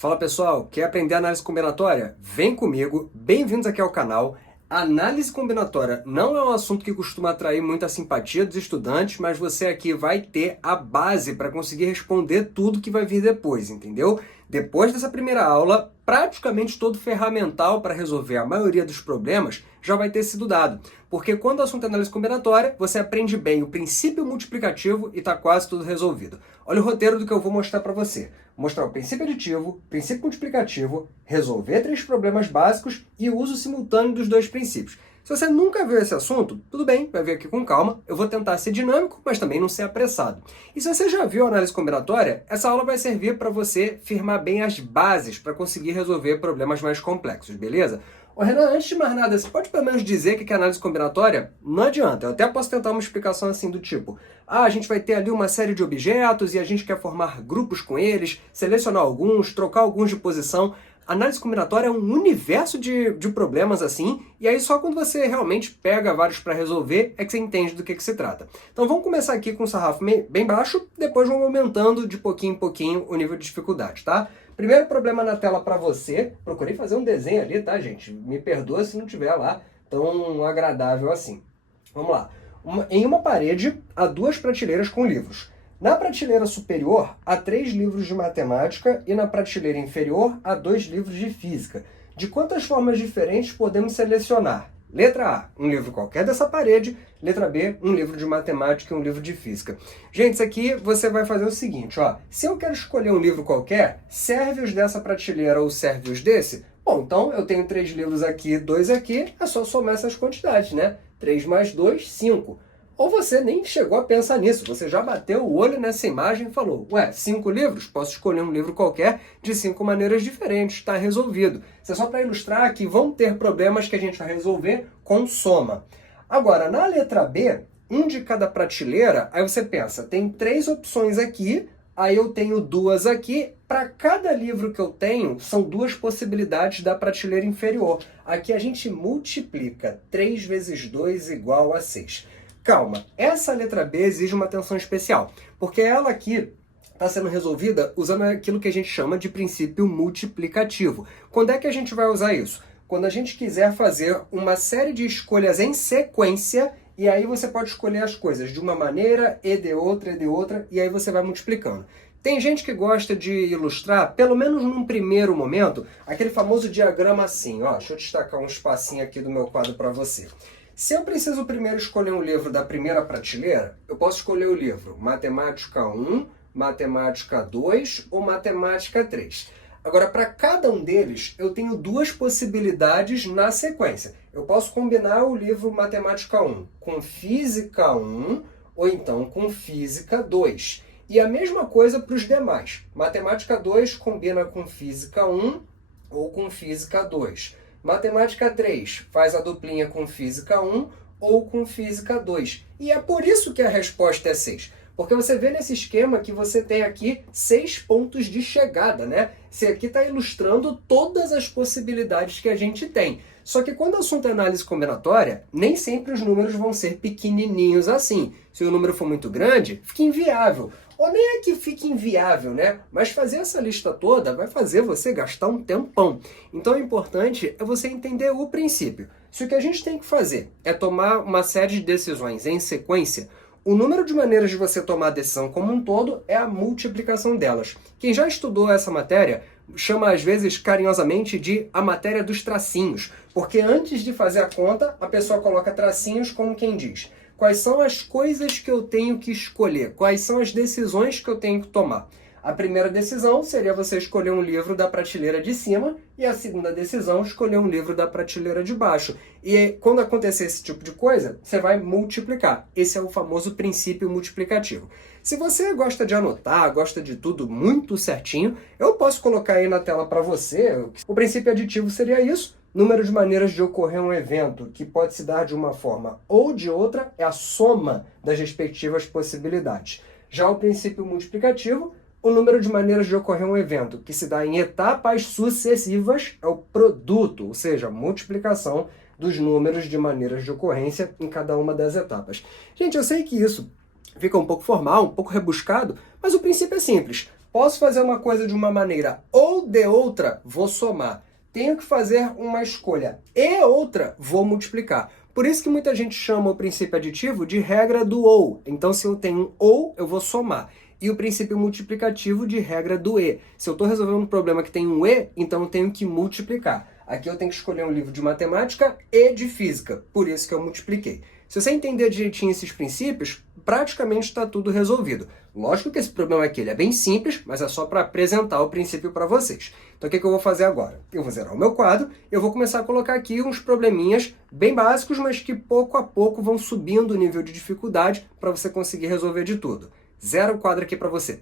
Fala pessoal, quer aprender análise combinatória? Vem comigo, bem-vindos aqui ao canal. Análise combinatória não é um assunto que costuma atrair muita simpatia dos estudantes, mas você aqui vai ter a base para conseguir responder tudo que vai vir depois, entendeu? Depois dessa primeira aula, praticamente todo o ferramental para resolver a maioria dos problemas já vai ter sido dado. Porque quando o assunto é análise combinatória, você aprende bem o princípio multiplicativo e está quase tudo resolvido. Olha o roteiro do que eu vou mostrar para você. Vou mostrar o princípio aditivo, princípio multiplicativo, resolver 3 problemas básicos e o uso simultâneo dos 2 princípios. Se você nunca viu esse assunto, tudo bem, vai ver aqui com calma. Eu vou tentar ser dinâmico, mas também não ser apressado. E se você já viu a análise combinatória, essa aula vai servir para você firmar bem as bases para conseguir resolver problemas mais complexos, beleza? Ô Renan, antes de mais nada, você pode pelo menos dizer que é análise combinatória? Não adianta, eu até posso tentar uma explicação assim do tipo: a gente vai ter ali uma série de objetos e a gente quer formar grupos com eles, selecionar alguns, trocar alguns de posição. Análise combinatória é um universo de problemas assim, e aí só quando você realmente pega vários para resolver é que você entende do que se trata. Então vamos começar aqui com o sarrafo bem baixo, depois vamos aumentando de pouquinho em pouquinho o nível de dificuldade, tá? Primeiro problema na tela para você, procurei fazer um desenho ali, tá, gente? Me perdoa se não tiver lá tão agradável assim. Vamos lá. Em uma parede, há 2 prateleiras com livros. Na prateleira superior, há 3 livros de matemática e na prateleira inferior, há 2 livros de física. De quantas formas diferentes podemos selecionar? Letra A, um livro qualquer dessa parede. Letra B, um livro de matemática e um livro de física. Gente, isso aqui você vai fazer o seguinte, ó. Se eu quero escolher um livro qualquer, serve os dessa prateleira ou serve os desse? Bom, então eu tenho 3 livros aqui, 2 aqui, é só somar essas quantidades, né? 3 mais 2, 5. Ou você nem chegou a pensar nisso, você já bateu o olho nessa imagem e falou: ué, 5 livros? Posso escolher um livro qualquer de 5 maneiras diferentes, está resolvido. Isso é só para ilustrar que vão ter problemas que a gente vai resolver com soma. Agora, na letra B, um de cada prateleira, aí você pensa, tem 3 opções aqui, aí eu tenho 2 aqui. Para cada livro que eu tenho, são 2 possibilidades da prateleira inferior. Aqui a gente multiplica 3 vezes 2 igual a 6. Calma, essa letra B exige uma atenção especial, porque ela aqui está sendo resolvida usando aquilo que a gente chama de princípio multiplicativo. Quando é que a gente vai usar isso? Quando a gente quiser fazer uma série de escolhas em sequência, e aí você pode escolher as coisas de uma maneira e de outra, e aí você vai multiplicando. Tem gente que gosta de ilustrar, pelo menos num primeiro momento, aquele famoso diagrama assim, ó. Deixa eu destacar um espacinho aqui do meu quadro para você. Se eu preciso primeiro escolher um livro da primeira prateleira, eu posso escolher o livro Matemática 1, Matemática 2 ou Matemática 3. Agora, para cada um deles, eu tenho 2 possibilidades na sequência. Eu posso combinar o livro Matemática 1 com Física 1 ou então com Física 2. E a mesma coisa para os demais. Matemática 2 combina com Física 1 ou com Física 2. Matemática 3 faz a duplinha com Física 1 ou com Física 2. E é por isso que a resposta é 6. Porque você vê nesse esquema que você tem aqui 6 pontos de chegada, né? Você aqui está ilustrando todas as possibilidades que a gente tem. Só que quando o assunto é análise combinatória, nem sempre os números vão ser pequenininhos assim. Se o número for muito grande, fica inviável. Ou nem é que fique inviável, né? Mas fazer essa lista toda vai fazer você gastar um tempão. Então o importante é você entender o princípio. Se o que a gente tem que fazer é tomar uma série de decisões em sequência, o número de maneiras de você tomar a decisão como um todo é a multiplicação delas. Quem já estudou essa matéria chama às vezes carinhosamente de a matéria dos tracinhos, porque antes de fazer a conta, a pessoa coloca tracinhos como quem diz: quais são as coisas que eu tenho que escolher? Quais são as decisões que eu tenho que tomar? A primeira decisão seria você escolher um livro da prateleira de cima e a segunda decisão, escolher um livro da prateleira de baixo. E quando acontecer esse tipo de coisa, você vai multiplicar. Esse é o famoso princípio multiplicativo. Se você gosta de anotar, gosta de tudo muito certinho, eu posso colocar aí na tela para você. O princípio aditivo seria isso. Número de maneiras de ocorrer um evento que pode se dar de uma forma ou de outra é a soma das respectivas possibilidades. Já o princípio multiplicativo, o número de maneiras de ocorrer um evento que se dá em etapas sucessivas é o produto, ou seja, a multiplicação dos números de maneiras de ocorrência em cada uma das etapas. Gente, eu sei que isso fica um pouco formal, um pouco rebuscado, mas o princípio é simples. Posso fazer uma coisa de uma maneira ou ou de outra, vou somar. Tenho que fazer uma escolha e outra, vou multiplicar. Por isso que muita gente chama o princípio aditivo de regra do ou. Então, se eu tenho um ou, eu vou somar. E o princípio multiplicativo de regra do e. Se eu estou resolvendo um problema que tem um e, então eu tenho que multiplicar. Aqui eu tenho que escolher um livro de matemática e de física. Por isso que eu multipliquei. Se você entender direitinho esses princípios, praticamente está tudo resolvido. Lógico que esse problema aqui ele é bem simples, mas é só para apresentar o princípio para vocês. Então o que eu vou fazer agora? Eu vou zerar o meu quadro, eu vou começar a colocar aqui uns probleminhas bem básicos, mas que pouco a pouco vão subindo o nível de dificuldade para você conseguir resolver de tudo. Zero o quadro aqui para você.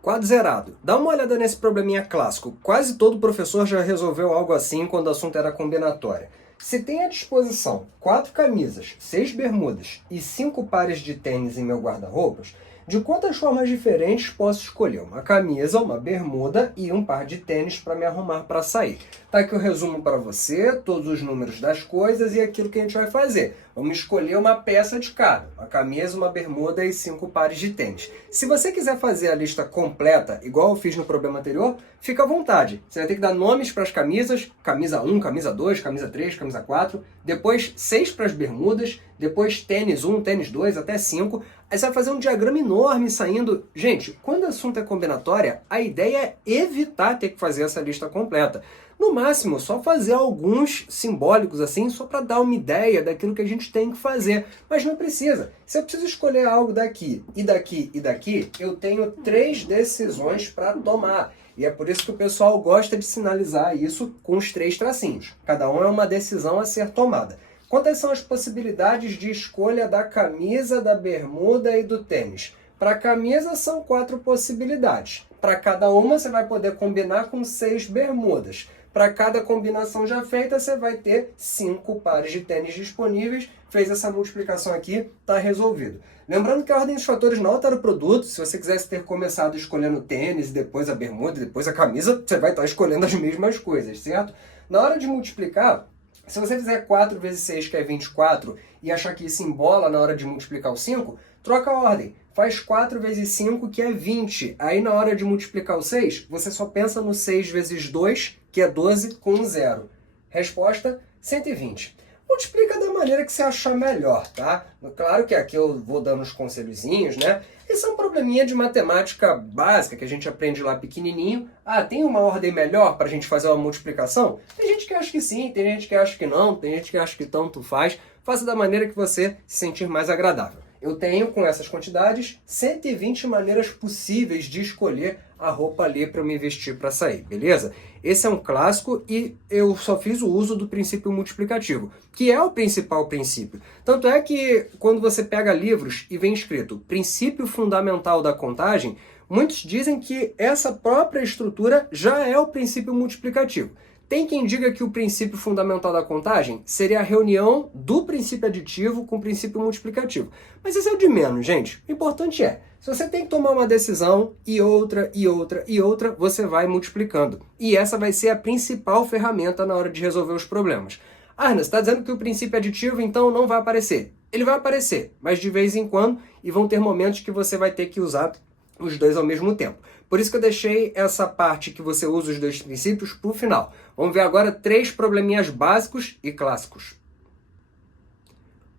Quadro zerado. Dá uma olhada nesse probleminha clássico. Quase todo professor já resolveu algo assim quando o assunto era combinatória. Se tem à disposição 4 camisas, 6 bermudas e 5 pares de tênis em meu guarda-roupas, de quantas formas diferentes posso escolher uma camisa, uma bermuda e um par de tênis para me arrumar para sair? Tá aqui o resumo para você, todos os números das coisas e aquilo que a gente vai fazer. Vamos escolher uma peça de cada, uma camisa, uma bermuda e 5 pares de tênis. Se você quiser fazer a lista completa, igual eu fiz no problema anterior, fica à vontade. Você vai ter que dar nomes para as camisas, camisa 1, camisa 2, camisa 3, camisa 4, depois 6 para as bermudas, depois tênis 1, tênis 2, até 5. Aí você vai fazer um diagrama enorme saindo. Gente, quando o assunto é combinatória, a ideia é evitar ter que fazer essa lista completa. No máximo, só fazer alguns simbólicos assim, só para dar uma ideia daquilo que a gente tem que fazer. Mas não precisa. Se eu preciso escolher algo daqui, e daqui, e daqui, eu tenho 3 decisões para tomar. E é por isso que o pessoal gosta de sinalizar isso com os 3 tracinhos. Cada um é uma decisão a ser tomada. Quantas são as possibilidades de escolha da camisa, da bermuda e do tênis? Para a camisa são 4 possibilidades. Para cada uma você vai poder combinar com 6 bermudas. Para cada combinação já feita, você vai ter 5 pares de tênis disponíveis. Fez essa multiplicação aqui, está resolvido. Lembrando que a ordem dos fatores não altera o produto. Se você quisesse ter começado escolhendo o tênis, depois a bermuda, depois a camisa, você vai estar escolhendo as mesmas coisas, certo? Na hora de multiplicar, se você fizer 4 vezes 6, que é 24, e achar que isso embola na hora de multiplicar o 5, troca a ordem. Faz 4 vezes 5, que é 20. Aí na hora de multiplicar o 6, você só pensa no 6 vezes 2, que é 12, com 0. Resposta, 120. Multiplica da maneira que você achar melhor, tá? Claro que aqui eu vou dando uns conselhozinhos, né? Esse é um probleminha de matemática básica que a gente aprende lá pequenininho. Ah, tem uma ordem melhor para a gente fazer uma multiplicação? Tem gente que acha que sim, tem gente que acha que não, tem gente que acha que tanto faz. Faça da maneira que você se sentir mais agradável. Eu tenho, com essas quantidades, 120 maneiras possíveis de escolher a roupa ali para eu me vestir para sair, beleza? Esse é um clássico e eu só fiz o uso do princípio multiplicativo, que é o principal princípio. Tanto é que quando você pega livros e vem escrito princípio fundamental da contagem, muitos dizem que essa própria estrutura já é o princípio multiplicativo. Tem quem diga que o princípio fundamental da contagem seria a reunião do princípio aditivo com o princípio multiplicativo. Mas isso é o de menos, gente. O importante é, se você tem que tomar uma decisão e outra, e outra, e outra, você vai multiplicando. E essa vai ser a principal ferramenta na hora de resolver os problemas. Arna, você está dizendo que o princípio aditivo, então, não vai aparecer. Ele vai aparecer, mas de vez em quando, e vão ter momentos que você vai ter que usar os dois ao mesmo tempo. Por isso que eu deixei essa parte que você usa os 2 princípios para o final. Vamos ver agora 3 probleminhas básicos e clássicos.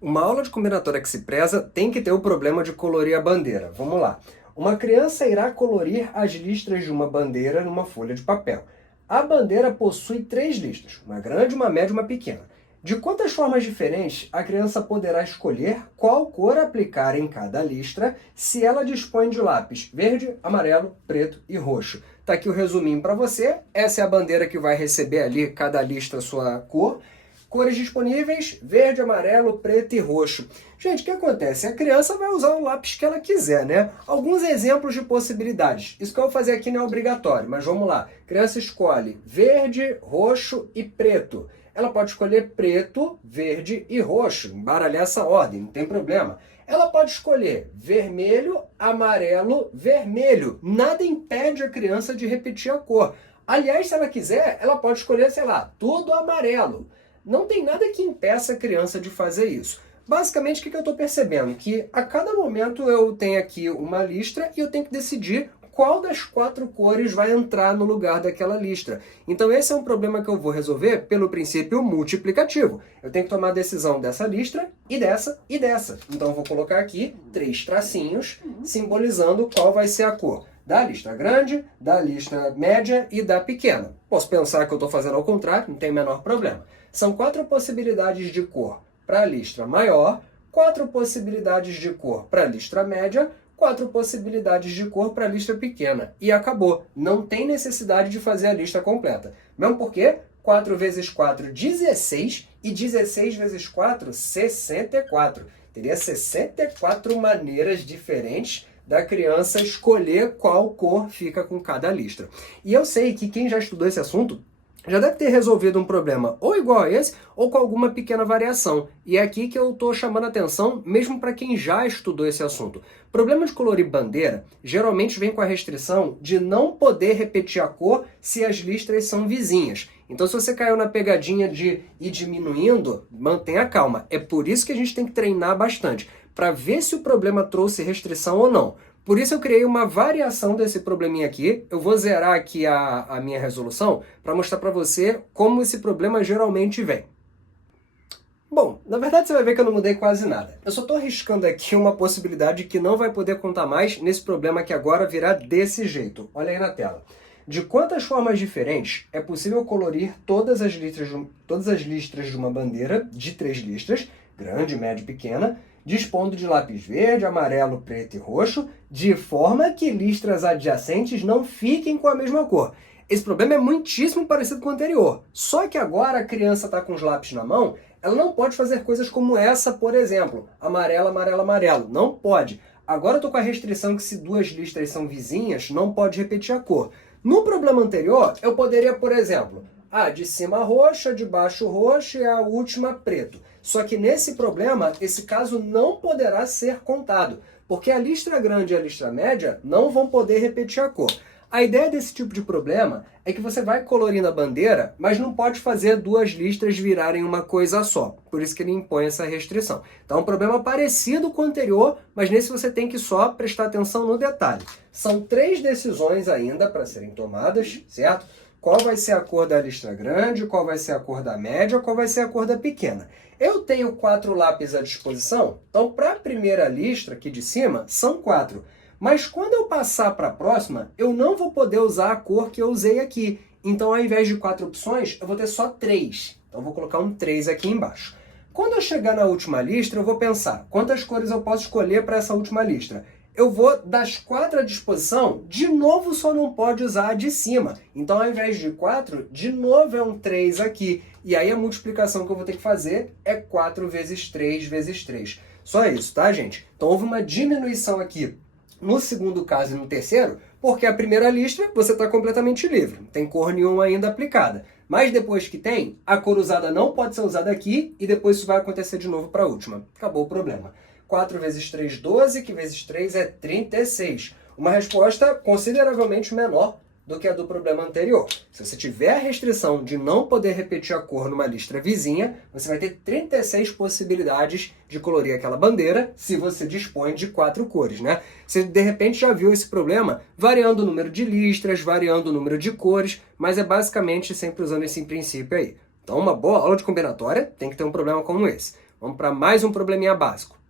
Uma aula de combinatória que se preza tem que ter o problema de colorir a bandeira. Vamos lá. Uma criança irá colorir as listras de uma bandeira numa folha de papel. A bandeira possui 3 listras, uma grande, uma média e uma pequena. De quantas formas diferentes a criança poderá escolher qual cor aplicar em cada listra se ela dispõe de lápis verde, amarelo, preto e roxo? Tá aqui o resuminho para você. Essa é a bandeira que vai receber ali cada listra a sua cor. Cores disponíveis, verde, amarelo, preto e roxo. Gente, o que acontece? A criança vai usar o lápis que ela quiser, né? Alguns exemplos de possibilidades. Isso que eu vou fazer aqui não é obrigatório, mas vamos lá. Criança escolhe verde, roxo e preto. Ela pode escolher preto, verde e roxo, embaralhar essa ordem, não tem problema. Ela pode escolher vermelho, amarelo, vermelho. Nada impede a criança de repetir a cor. Aliás, se ela quiser, ela pode escolher, sei lá, tudo amarelo. Não tem nada que impeça a criança de fazer isso. Basicamente, o que eu estou percebendo? Que a cada momento eu tenho aqui uma listra e eu tenho que decidir qual das 4 cores vai entrar no lugar daquela listra. Então esse é um problema que eu vou resolver pelo princípio multiplicativo. Eu tenho que tomar a decisão dessa listra e dessa e dessa. Então eu vou colocar aqui 3 tracinhos simbolizando qual vai ser a cor da lista grande, da lista média e da pequena. Posso pensar que eu estou fazendo ao contrário, não tem o menor problema. São 4 possibilidades de cor para a listra maior, 4 possibilidades de cor para a listra média, 4 possibilidades de cor para a lista pequena. E acabou. Não tem necessidade de fazer a lista completa. Mesmo porque 4 vezes 4, 16, e 16 vezes 4, 64. Teria 64 maneiras diferentes da criança escolher qual cor fica com cada listra. E eu sei que quem já estudou esse assunto já deve ter resolvido um problema ou igual a esse, ou com alguma pequena variação. E é aqui que eu estou chamando a atenção, mesmo para quem já estudou esse assunto. Problema de colorir bandeira geralmente vem com a restrição de não poder repetir a cor se as listras são vizinhas. Então, se você caiu na pegadinha de ir diminuindo, mantenha calma. É por isso que a gente tem que treinar bastante, para ver se o problema trouxe restrição ou não. Por isso eu criei uma variação desse probleminha aqui. Eu vou zerar aqui a minha resolução para mostrar para você como esse problema geralmente vem. Bom, na verdade você vai ver que eu não mudei quase nada. Eu só estou arriscando aqui uma possibilidade que não vai poder contar mais nesse problema que agora virá desse jeito. Olha aí na tela. De quantas formas diferentes é possível colorir todas as listras de uma bandeira de 3 listras, grande, média e pequena, dispondo de lápis verde, amarelo, preto e roxo, de forma que listras adjacentes não fiquem com a mesma cor. Esse problema é muitíssimo parecido com o anterior, só que agora a criança está com os lápis na mão, ela não pode fazer coisas como essa, por exemplo, amarelo, amarelo, amarelo, não pode. Agora eu estou com a restrição que se 2 listras são vizinhas, não pode repetir a cor. No problema anterior, eu poderia, por exemplo, de cima roxa, de baixo roxo e a última preto. Só que nesse problema, esse caso não poderá ser contado, porque a listra grande e a listra média não vão poder repetir a cor. A ideia desse tipo de problema é que você vai colorindo a bandeira, mas não pode fazer 2 listras virarem uma coisa só. Por isso que ele impõe essa restrição. Então é um problema parecido com o anterior, mas nesse você tem que só prestar atenção no detalhe. São 3 decisões ainda para serem tomadas, certo? Qual vai ser a cor da listra grande, qual vai ser a cor da média, qual vai ser a cor da pequena. Eu tenho 4 lápis à disposição, então para a primeira listra aqui de cima, são 4. Mas quando eu passar para a próxima, eu não vou poder usar a cor que eu usei aqui. Então, ao invés de 4 opções, eu vou ter só 3. Então, eu vou colocar um 3 aqui embaixo. Quando eu chegar na última listra, eu vou pensar quantas cores eu posso escolher para essa última listra. Eu vou, das 4 à disposição, de novo só não pode usar a de cima. Então, ao invés de 4, de novo é um 3 aqui. E aí a multiplicação que eu vou ter que fazer é 4 vezes 3 vezes 3. Só isso, tá, gente? Então, houve uma diminuição aqui no segundo caso e no terceiro, porque a primeira listra você está completamente livre, não tem cor nenhuma ainda aplicada. Mas depois que tem, a cor usada não pode ser usada aqui e depois isso vai acontecer de novo para a última. Acabou o problema. 4 vezes 3, 12, que vezes 3 é 36. Uma resposta consideravelmente menor do que a do problema anterior. Se você tiver a restrição de não poder repetir a cor numa listra vizinha, você vai ter 36 possibilidades de colorir aquela bandeira, se você dispõe de 4 cores, né? Você, de repente, já viu esse problema variando o número de listras, variando o número de cores, mas é basicamente sempre usando esse princípio aí. Então, uma boa aula de combinatória tem que ter um problema como esse. Vamos para mais um probleminha básico.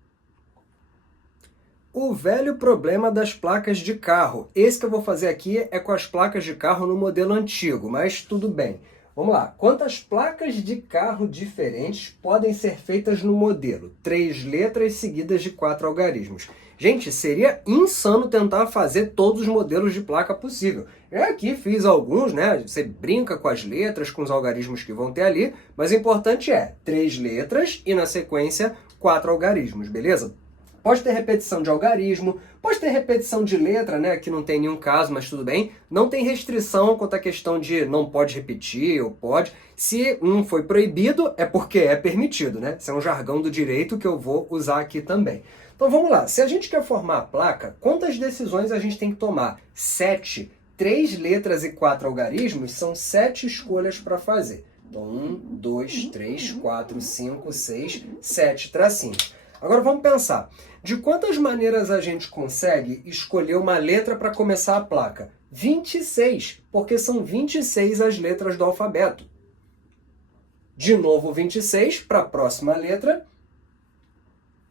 O velho problema das placas de carro. Esse que eu vou fazer aqui é com as placas de carro no modelo antigo, mas tudo bem. Vamos lá. Quantas placas de carro diferentes podem ser feitas no modelo? 3 letras seguidas de 4 algarismos. Gente, seria insano tentar fazer todos os modelos de placa possível. Eu aqui fiz alguns, né? Você brinca com as letras, com os algarismos que vão ter ali, mas o importante é 3 letras e, na sequência, 4 algarismos, beleza? Pode ter repetição de algarismo, pode ter repetição de letra, né? Aqui não tem nenhum caso, mas tudo bem. Não tem restrição quanto à questão de não pode repetir ou pode. Se um foi proibido, é porque é permitido, né? Isso é um jargão do direito que eu vou usar aqui também. Então vamos lá. Se a gente quer formar a placa, quantas decisões a gente tem que tomar? 7. 3 letras e 4 algarismos são 7 escolhas para fazer. Então 1, 2, 3, 4, 5, 6, 7 tracinhos. Agora vamos pensar, de quantas maneiras a gente consegue escolher uma letra para começar a placa? 26, porque são 26 as letras do alfabeto. De novo 26 para a próxima letra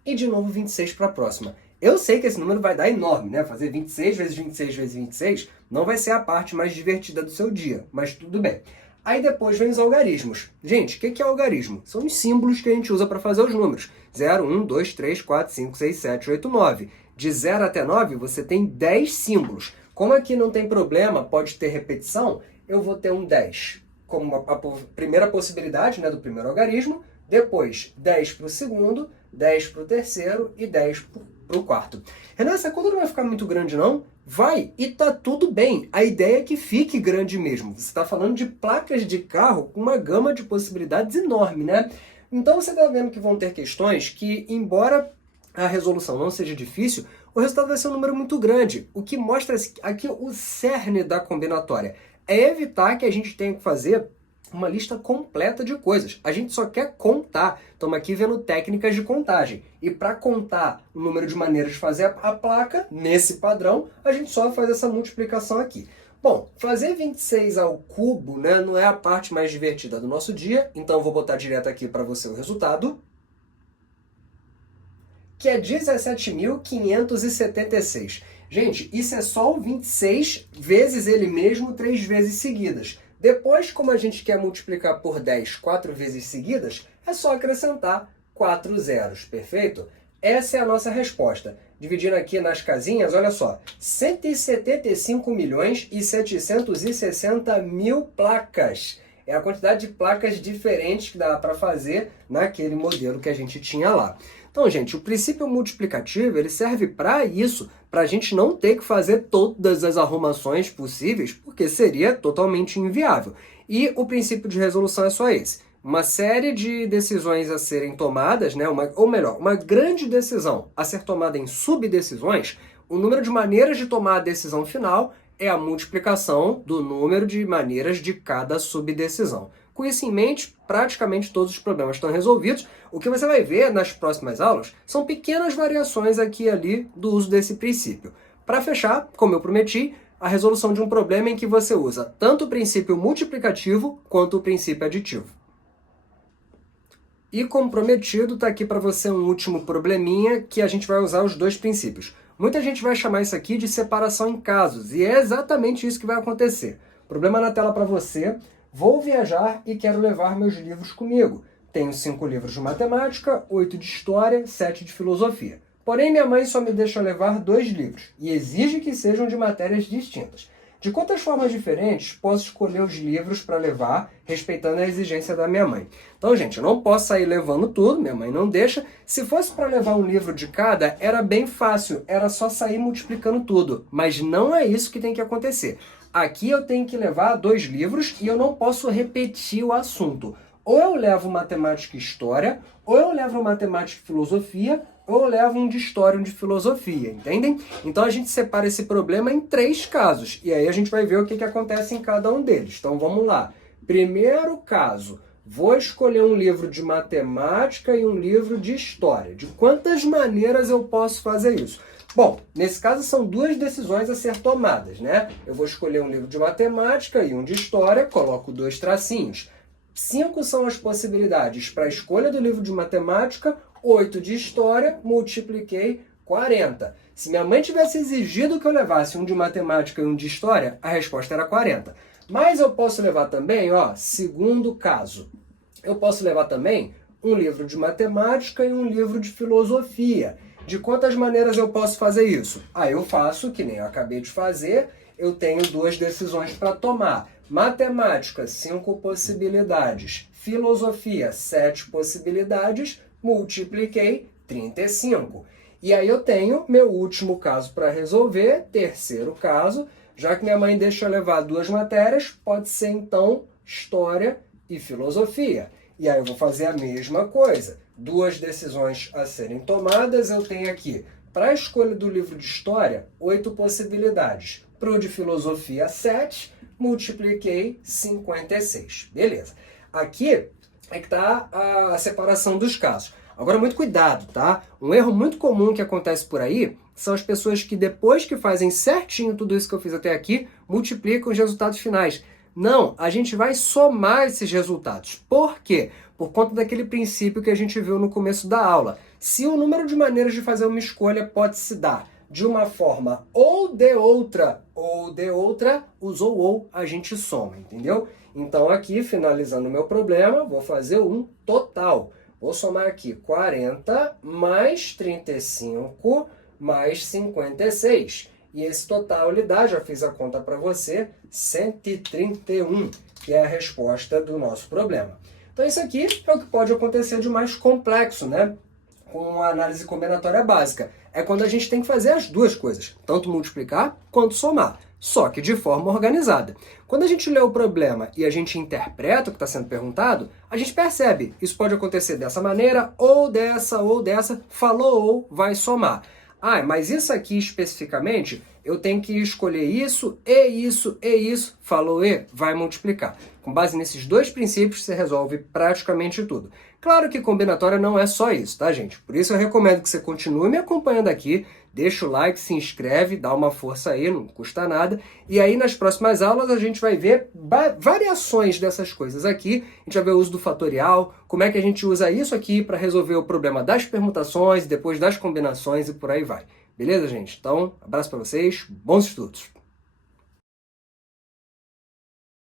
e de novo 26 para a próxima. Eu sei que esse número vai dar enorme, né? Fazer 26 vezes 26 vezes 26 não vai ser a parte mais divertida do seu dia, mas tudo bem. Aí depois vem os algarismos. Gente, o que é algarismo? São os símbolos que a gente usa para fazer os números. 0, 1, 2, 3, 4, 5, 6, 7, 8, 9. De 0 até 9 você tem 10 símbolos. Como aqui não tem problema, pode ter repetição, eu vou ter um 10 como a primeira possibilidade, né, do primeiro algarismo, depois 10 para o segundo, 10 para o terceiro e 10 para o quarto. Renan, essa conta não vai ficar muito grande não? Vai, e tá tudo bem. A ideia é que fique grande mesmo. Você está falando de placas de carro com uma gama de possibilidades enorme, né? Então você está vendo que vão ter questões que, embora a resolução não seja difícil, o resultado vai ser um número muito grande, o que mostra aqui o cerne da combinatória. É evitar que a gente tenha que fazer uma lista completa de coisas. A gente só quer contar. Estamos aqui vendo técnicas de contagem. E para contar o número de maneiras de fazer a placa, nesse padrão, a gente só faz essa multiplicação aqui. Bom, fazer 26 ao cubo, né, não é a parte mais divertida do nosso dia, então eu vou botar direto aqui para você o resultado, que é 17.576. Gente, isso é só o 26 vezes ele mesmo 3 vezes seguidas. Depois, como a gente quer multiplicar por 10 4 vezes seguidas, é só acrescentar 4 zeros, perfeito? Essa é a nossa resposta. Dividindo aqui nas casinhas, olha só, 175.760.000 placas. É a quantidade de placas diferentes que dá para fazer naquele modelo que a gente tinha lá. Então, gente, o princípio multiplicativo ele serve para isso, para a gente não ter que fazer todas as arrumações possíveis, porque seria totalmente inviável. E o princípio de resolução é só esse. Uma série de decisões a serem tomadas, né, uma grande decisão a ser tomada em subdecisões, o número de maneiras de tomar a decisão final é a multiplicação do número de maneiras de cada subdecisão. Com isso em mente, praticamente todos os problemas estão resolvidos. O que você vai ver nas próximas aulas são pequenas variações aqui e ali do uso desse princípio. Para fechar, como eu prometi, a resolução de um problema em que você usa tanto o princípio multiplicativo quanto o princípio aditivo. E como prometido, está aqui para você um último probleminha que a gente vai usar os dois princípios. Muita gente vai chamar isso aqui de separação em casos, e é exatamente isso que vai acontecer. Problema na tela para você. Vou viajar e quero levar meus livros comigo. Tenho 5 livros de matemática, 8 de história, 7 de filosofia. Porém, minha mãe só me deixa levar 2 livros e exige que sejam de matérias distintas. De quantas formas diferentes posso escolher os livros para levar, respeitando a exigência da minha mãe? Então, gente, eu não posso sair levando tudo, minha mãe não deixa. Se fosse para levar um livro de cada, era bem fácil, era só sair multiplicando tudo. Mas não é isso que tem que acontecer. Aqui eu tenho que levar 2 livros e eu não posso repetir o assunto. Ou eu levo matemática e história, ou eu levo matemática e filosofia, ou eu levo um de história e um de filosofia, entendem? Então a gente separa esse problema em 3 casos, e aí a gente vai ver o que acontece em cada um deles. Então vamos lá. Primeiro caso, vou escolher um livro de matemática e um livro de história. De quantas maneiras eu posso fazer isso? Bom, nesse caso são 2 decisões a ser tomadas, né? Eu vou escolher um livro de matemática e um de história, coloco 2 tracinhos. 5 são as possibilidades para a escolha do livro de matemática, 8 de história, multipliquei 40. Se minha mãe tivesse exigido que eu levasse um de matemática e um de história, a resposta era 40. Mas eu posso levar também, ó, segundo caso, eu posso levar também um livro de matemática e um livro de filosofia. De quantas maneiras eu posso fazer isso? Aí eu faço, que nem eu acabei de fazer, eu tenho 2 decisões para tomar. Matemática, 5 possibilidades. Filosofia, 7 possibilidades. Multipliquei 35. E aí eu tenho meu último caso para resolver, terceiro caso. Já que minha mãe deixa eu levar 2 matérias, pode ser então história e filosofia. E aí eu vou fazer a mesma coisa. 2 decisões a serem tomadas, eu tenho aqui, para a escolha do livro de história, 8 possibilidades. Para o de filosofia, 7, multipliquei 56. Beleza. Aqui é que está a separação dos casos. Agora, muito cuidado, tá? Um erro muito comum que acontece por aí são as pessoas que depois que fazem certinho tudo isso que eu fiz até aqui, multiplicam os resultados finais. Não, a gente vai somar esses resultados. Por quê? Por conta daquele princípio que a gente viu no começo da aula. Se o número de maneiras de fazer uma escolha pode se dar de uma forma ou de outra, usou ou, a gente soma, entendeu? Então aqui, finalizando o meu problema, vou fazer um total. Vou somar aqui 40 mais 35 mais 56. E esse total lhe dá, já fiz a conta para você, 131, que é a resposta do nosso problema. Então isso aqui é o que pode acontecer de mais complexo, né? Com a análise combinatória básica. É quando a gente tem que fazer as duas coisas, tanto multiplicar quanto somar, só que de forma organizada. Quando a gente lê o problema e a gente interpreta o que está sendo perguntado, a gente percebe, isso pode acontecer dessa maneira, ou dessa, falou ou vai somar. Ah, mas isso aqui especificamente, eu tenho que escolher isso, falou e, vai multiplicar. Com base nesses dois princípios, você resolve praticamente tudo. Claro que combinatória não é só isso, tá, gente? Por isso eu recomendo que você continue me acompanhando aqui, deixa o like, se inscreve, dá uma força aí, não custa nada. E aí nas próximas aulas a gente vai ver variações dessas coisas aqui. A gente vai ver o uso do fatorial, como é que a gente usa isso aqui para resolver o problema das permutações, depois das combinações e por aí vai. Beleza, gente? Então, abraço para vocês, bons estudos!